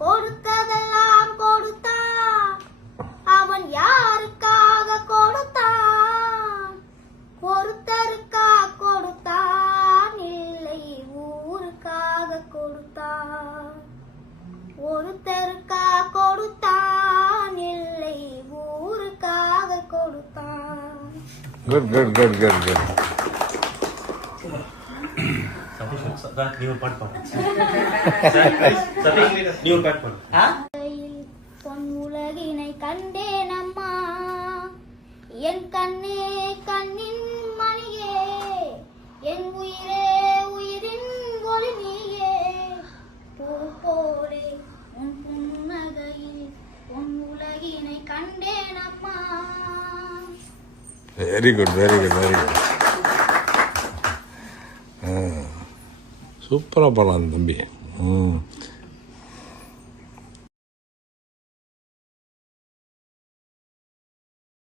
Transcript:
கொடுத்ததெல்லாம் கொடுத்தான், அவன் யாருக்காக கொடுத்தான்? ஒருத்தருக்கா கொடுத்தான், இல்லை ஊருக்காக கொடுத்தான். ஒருத்தருக்கா கொடுத்தான், இல்லை ஊருக்காக கொடுத்தான். Good good good good good. நீ ஒரு பாட்டு பாடு. நீ ஒரு பாட்டு பாடு. பொன் உலகினை கண்டேன் அம்மா, என் கண்ணே கண்ணின் மணியே, என் உயிரே உயிரின் ஒளி நீயே. பூ போலே உன் புன்னகையில் பொன் உலகினை கண்டேன் அம்மா. Very good very good very good. சூப்பராக பாடலாம் தம்பி.